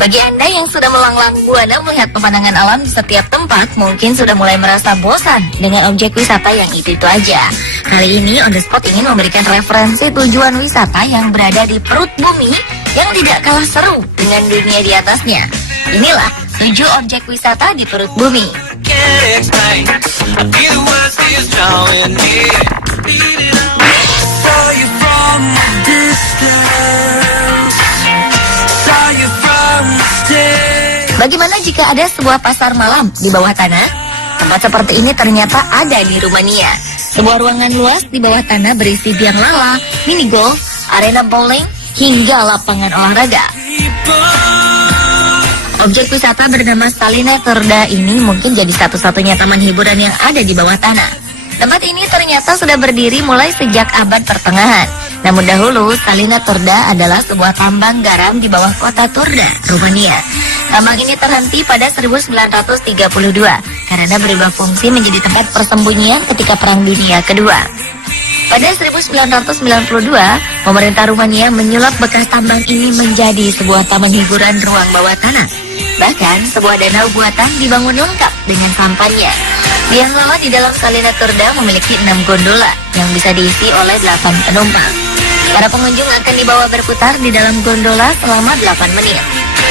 Bagi Anda yang sudah melanglang buana melihat pemandangan alam di setiap tempat, mungkin sudah mulai merasa bosan dengan objek wisata yang itu-itu aja. Kali ini On The Spot ingin memberikan referensi tujuan wisata yang berada di perut bumi yang tidak kalah seru dengan dunia di atasnya. Inilah 7 objek wisata di perut bumi. Bagaimana jika ada sebuah pasar malam di bawah tanah? Tempat seperti ini ternyata ada di Rumania. Sebuah ruangan luas di bawah tanah berisi biang lala, mini golf, arena bowling, hingga lapangan olahraga. Objek wisata bernama Stalina Turda ini mungkin jadi satu-satunya taman hiburan yang ada di bawah tanah. Tempat ini ternyata sudah berdiri mulai sejak abad pertengahan. Namun dahulu, Stalina Turda adalah sebuah tambang garam di bawah kota Turda, Rumania. Tambang ini terhenti pada 1932 karena berubah fungsi menjadi tempat persembunyian ketika Perang Dunia Kedua. Pada 1992, pemerintah Rumania menyulap bekas tambang ini menjadi sebuah taman hiburan ruang bawah tanah. Bahkan, sebuah danau buatan dibangun lengkap dengan sampannya. Biang lala di dalam Stalina Turda memiliki 6 gondola yang bisa diisi oleh 8 penumpang. Para pengunjung akan dibawa berputar di dalam gondola selama 8 menit.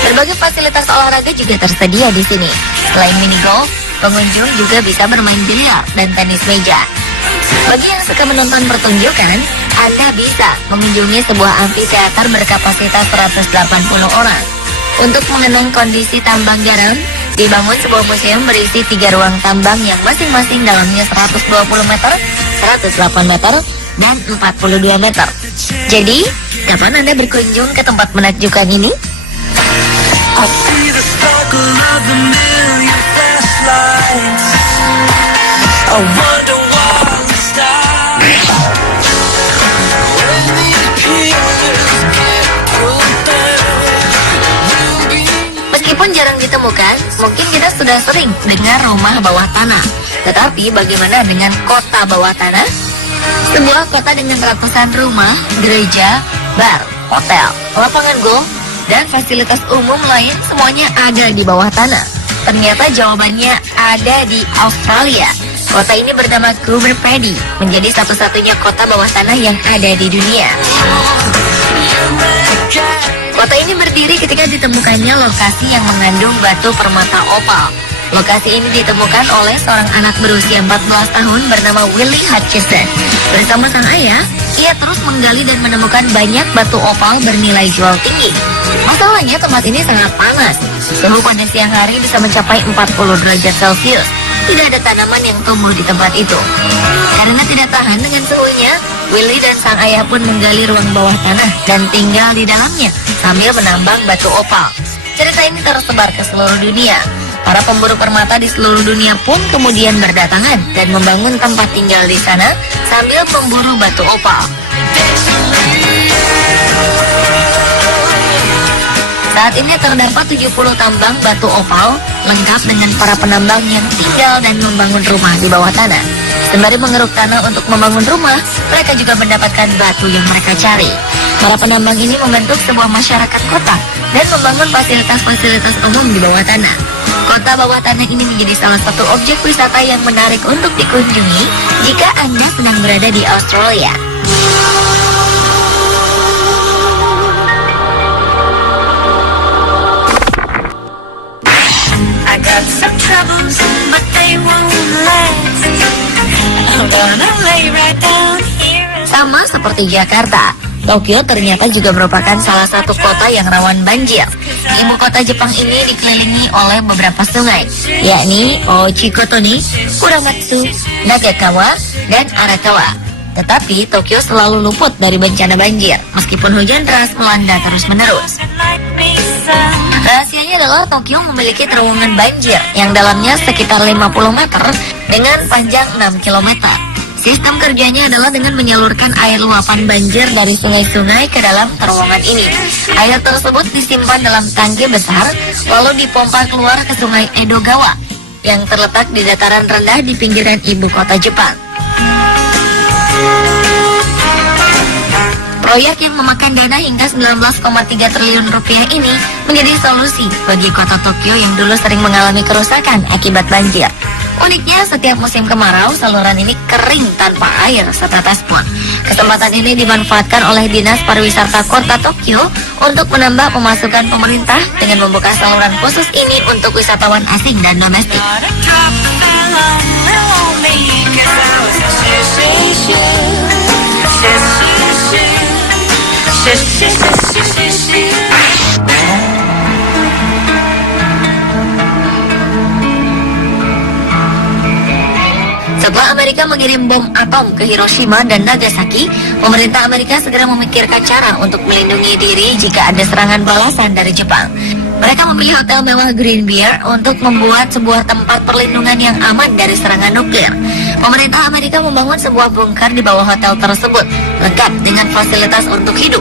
Berbagai fasilitas olahraga juga tersedia di sini. Selain mini golf, pengunjung juga bisa bermain biliar dan tenis meja. Bagi yang suka menonton pertunjukan, Anda bisa mengunjungi sebuah amfiteater berkapasitas 180 orang. Untuk mengenang kondisi tambang garam, dibangun sebuah museum berisi 3 ruang tambang yang masing-masing dalamnya 120 meter, 108 meter, dan 42 meter. Jadi, kapan Anda berkunjung ke tempat menakjubkan ini? Meskipun jarang ditemukan, mungkin kita sudah sering dengar rumah bawah tanah. Tetapi bagaimana dengan kota bawah tanah? Sebuah kota dengan ratusan rumah, gereja, bar, hotel, lapangan golf, dan fasilitas umum lain semuanya ada di bawah tanah. Ternyata jawabannya ada di Australia. Kota ini bernama Coober Pedy, menjadi satu-satunya kota bawah tanah yang ada di dunia. Kota ini berdiri ketika ditemukannya lokasi yang mengandung batu permata opal. Lokasi ini ditemukan oleh seorang anak berusia 14 tahun bernama Willie Hutchison. Bersama sang ayah, ia terus menggali dan menemukan banyak batu opal bernilai jual tinggi. Masalahnya tempat ini sangat panas. Suhu pada siang hari bisa mencapai 40 derajat Celcius. Tidak ada tanaman yang tumbuh di tempat itu. Karena tidak tahan dengan suhunya, Willie dan sang ayah pun menggali ruang bawah tanah dan tinggal di dalamnya sambil menambang batu opal. Cerita ini tersebar ke seluruh dunia. Para pemburu permata di seluruh dunia pun kemudian berdatangan dan membangun tempat tinggal di sana sambil memburu batu opal. Saat ini terdapat 70 tambang batu opal lengkap dengan para penambang yang tinggal dan membangun rumah di bawah tanah. Sembari mengeruk tanah untuk membangun rumah, mereka juga mendapatkan batu yang mereka cari. Para penambang ini membentuk sebuah masyarakat kota dan membangun fasilitas-fasilitas umum di bawah tanah. Kota bawah tanah ini menjadi salah satu objek wisata yang menarik untuk dikunjungi jika Anda sedang berada di Australia. I got some troubles, but they won't last. I'm gonna lay right down here. Sama seperti Jakarta, Tokyo ternyata juga merupakan salah satu kota yang rawan banjir. Ibu kota Jepang ini dikelilingi oleh beberapa sungai, yakni Ochikotoni, Kuramatsu, Nagakawa, dan Arakawa. Tetapi Tokyo selalu luput dari bencana banjir, meskipun hujan deras melanda terus-menerus. Rahasianya adalah Tokyo memiliki terowongan banjir yang dalamnya sekitar 50 meter dengan panjang 6 km. Sistem kerjanya adalah dengan menyalurkan air luapan banjir dari sungai-sungai ke dalam terowongan ini. Air tersebut disimpan dalam tangki besar, lalu dipompa keluar ke sungai Edogawa yang terletak di dataran rendah di pinggiran ibu kota Jepang. Proyek yang memakan dana hingga 19,3 triliun rupiah ini menjadi solusi bagi kota Tokyo yang dulu sering mengalami kerusakan akibat banjir. Uniknya, setiap musim kemarau, saluran ini kering tanpa air setetes pun. Kesempatan ini dimanfaatkan oleh Dinas Pariwisata Kota Tokyo untuk menambah pemasukan pemerintah dengan membuka saluran khusus ini untuk wisatawan asing dan domestik. Setelah Amerika mengirim bom atom ke Hiroshima dan Nagasaki, pemerintah Amerika segera memikirkan cara untuk melindungi diri jika ada serangan balasan dari Jepang. Mereka memilih hotel mewah Green Bear untuk membuat sebuah tempat perlindungan yang aman dari serangan nuklir. Pemerintah Amerika membangun sebuah bunker di bawah hotel tersebut, lengkap dengan fasilitas untuk hidup.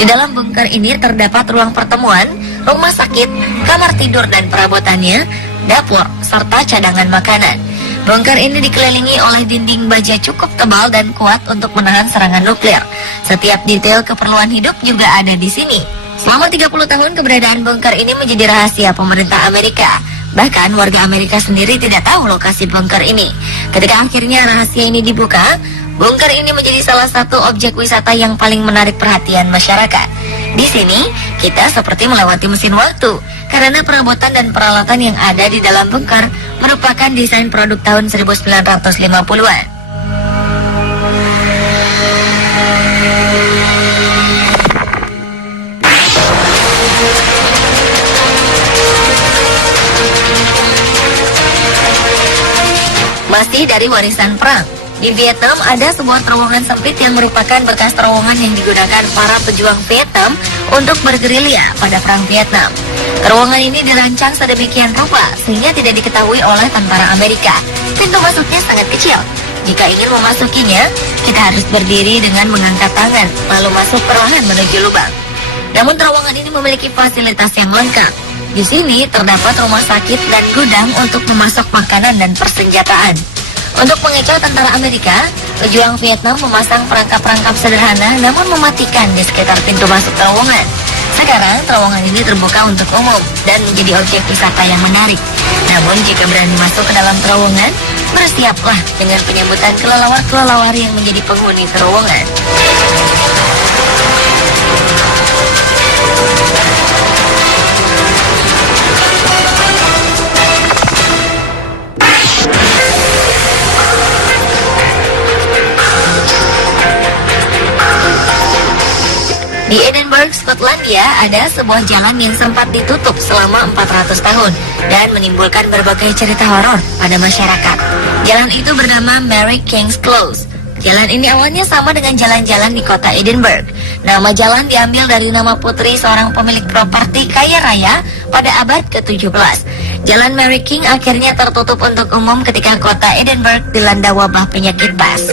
Di dalam bunker ini terdapat ruang pertemuan, rumah sakit, kamar tidur dan perabotannya, dapur, serta cadangan makanan. Bunker ini dikelilingi oleh dinding baja cukup tebal dan kuat untuk menahan serangan nuklir. Setiap detail keperluan hidup juga ada di sini. Selama 30 tahun keberadaan bunker ini menjadi rahasia pemerintah Amerika. Bahkan warga Amerika sendiri tidak tahu lokasi bunker ini. Ketika akhirnya rahasia ini dibuka, bunker ini menjadi salah satu objek wisata yang paling menarik perhatian masyarakat. Di sini, kita seperti melewati mesin waktu, karena perabotan dan peralatan yang ada di dalam bunker merupakan desain produk tahun 1950-an. Masih dari warisan perang, di Vietnam ada sebuah terowongan sempit yang merupakan bekas terowongan yang digunakan para pejuang Vietnam untuk bergerilya pada Perang Vietnam. Terowongan ini dirancang sedemikian rupa sehingga tidak diketahui oleh tentara Amerika. Pintu masuknya sangat kecil. Jika ingin memasukinya, kita harus berdiri dengan mengangkat tangan, lalu masuk perlahan menuju lubang. Namun terowongan ini memiliki fasilitas yang lengkap. Di sini terdapat rumah sakit dan gudang untuk memasok makanan dan persenjataan. Untuk mengecoh tentara Amerika, pejuang Vietnam memasang perangkap-perangkap sederhana namun mematikan di sekitar pintu masuk terowongan. Sekarang terowongan ini terbuka untuk umum dan menjadi objek wisata yang menarik. Namun jika berani masuk ke dalam terowongan, bersiaplah dengan penyambutan kelelawar-kelelawar yang menjadi penghuni terowongan. Di Edinburgh, Skotlandia, ada sebuah jalan yang sempat ditutup selama 400 tahun dan menimbulkan berbagai cerita horor pada masyarakat. Jalan itu bernama Mary King's Close. Jalan ini awalnya sama dengan jalan-jalan di kota Edinburgh. Nama jalan diambil dari nama putri seorang pemilik properti kaya raya pada abad ke-17. Jalan Mary King akhirnya tertutup untuk umum ketika kota Edinburgh dilanda wabah penyakit pes.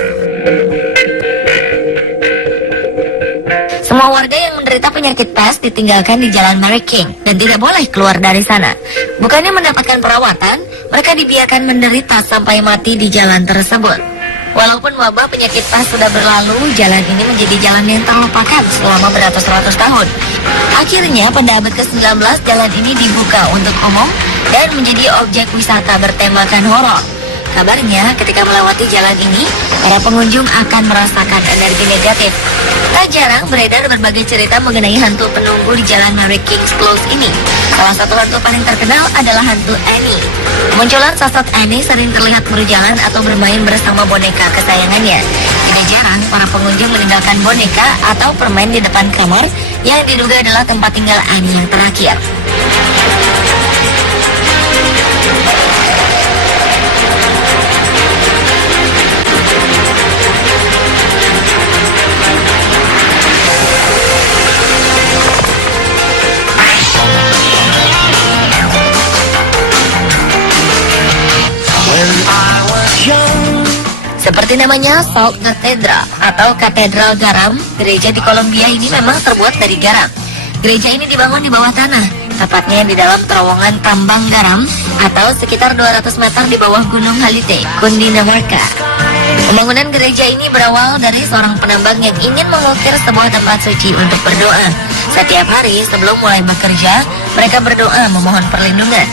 Semua warga yang menderita penyakit pes ditinggalkan di Jalan Mary King dan tidak boleh keluar dari sana. Bukannya mendapatkan perawatan, mereka dibiarkan menderita sampai mati di jalan tersebut. Walaupun wabah penyakit pes sudah berlalu, jalan ini menjadi jalan yang terlupakan selama beratus-ratus tahun. Akhirnya pada abad ke-19 jalan ini dibuka untuk umum dan menjadi objek wisata bertemakan horor. Kabarnya ketika melewati jalan ini, para pengunjung akan merasakan energi negatif. Tak jarang beredar berbagai cerita mengenai hantu penunggu di Jalan Mary King's Close ini. Salah satu hantu paling terkenal adalah hantu Annie. Kemunculan sosok Annie sering terlihat berjalan atau bermain bersama boneka kesayangannya. Tidak jarang para pengunjung meninggalkan boneka atau permen di depan kamar yang diduga adalah tempat tinggal Annie yang terakhir. Seperti namanya, Salt Cathedral atau Katedral Garam, gereja di Kolombia ini memang terbuat dari garam. Gereja ini dibangun di bawah tanah, tepatnya di dalam terowongan tambang garam atau sekitar 200 meter di bawah Gunung Halite, Kundinamarka. Pembangunan gereja ini berawal dari seorang penambang yang ingin mengukir sebuah tempat suci untuk berdoa. Setiap hari sebelum mulai bekerja, mereka berdoa memohon perlindungan.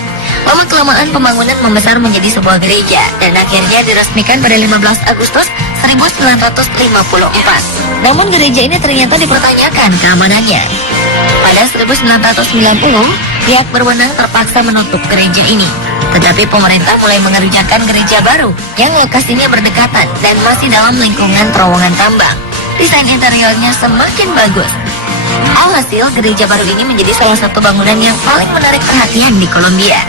Lama-kelamaan pembangunan membesar menjadi sebuah gereja dan akhirnya diresmikan pada 15 Agustus 1954. Namun gereja ini ternyata dipertanyakan keamanannya. Pada 1990, pihak berwenang terpaksa menutup gereja ini. Tetapi pemerintah mulai mengerjakan gereja baru yang lokasinya berdekatan dan masih dalam lingkungan terowongan tambang. Desain interiornya semakin bagus. Alhasil, gereja baru ini menjadi salah satu bangunan yang paling menarik perhatian di Kolombia.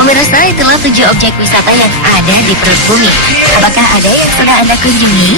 Pemirsa, itulah 7 objek wisata yang ada di perut bumi. Apakah ada yang sudah Anda kunjungi?